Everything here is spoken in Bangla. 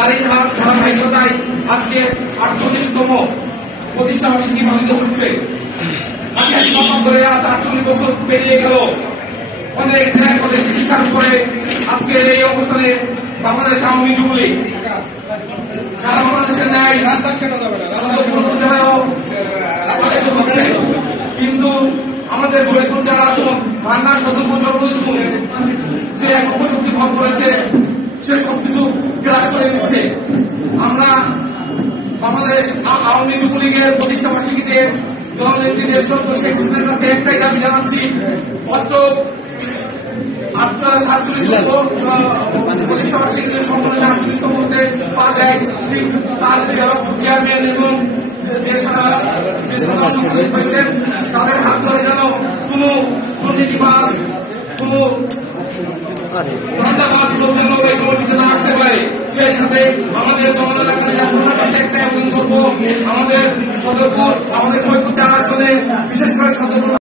তারই ধারাবাহিকতায় আজকে 48তম প্রতিষ্ঠাবার্ষিকী পালিত হচ্ছে। ধরে আজ 48 বছর পেরিয়ে গেল, অনেক ত্যাগ অনেক স্বীকার করে আজকের এই অবস্থানে বাংলাদেশ আওয়ামী যুবলীগ সারা বাংলাদেশের ন্যায় রাস্তা কেন হচ্ছে, কিন্তু আমাদের ফরিদপুর জেলা আসন ভাঙ্গা সতর্ক জনপ্রতিনিধি যে একক শক্তি ভর করেছে সে সবকিছু গ্রাস করে দিচ্ছে। আমরা বাংলাদেশ আওয়ামী যুবলীগের প্রতিষ্ঠাবার্ষিকীতে জননেত্রী দেশরত্ন শেখ হাসিনার কাছে একটাই দাবি জানাচ্ছি, অত্র 47 প্রতিষ্ঠাবার্ষিকীতে সম্পূর্ণ 48তম মধ্যে পা দেয়, ঠিক তার চেয়ারম্যান এবং যে সাধারণ সম্পাদক হয়েছেন তাদের হাত ধরে যেন কোন দুর্নীতিবাজ কোন লোক যেন এই সংগঠিত না আসতে পারে। সেই সাথে আমাদের জনগণের একটা আবেদন করবো, আমাদের সতর্ক আমাদের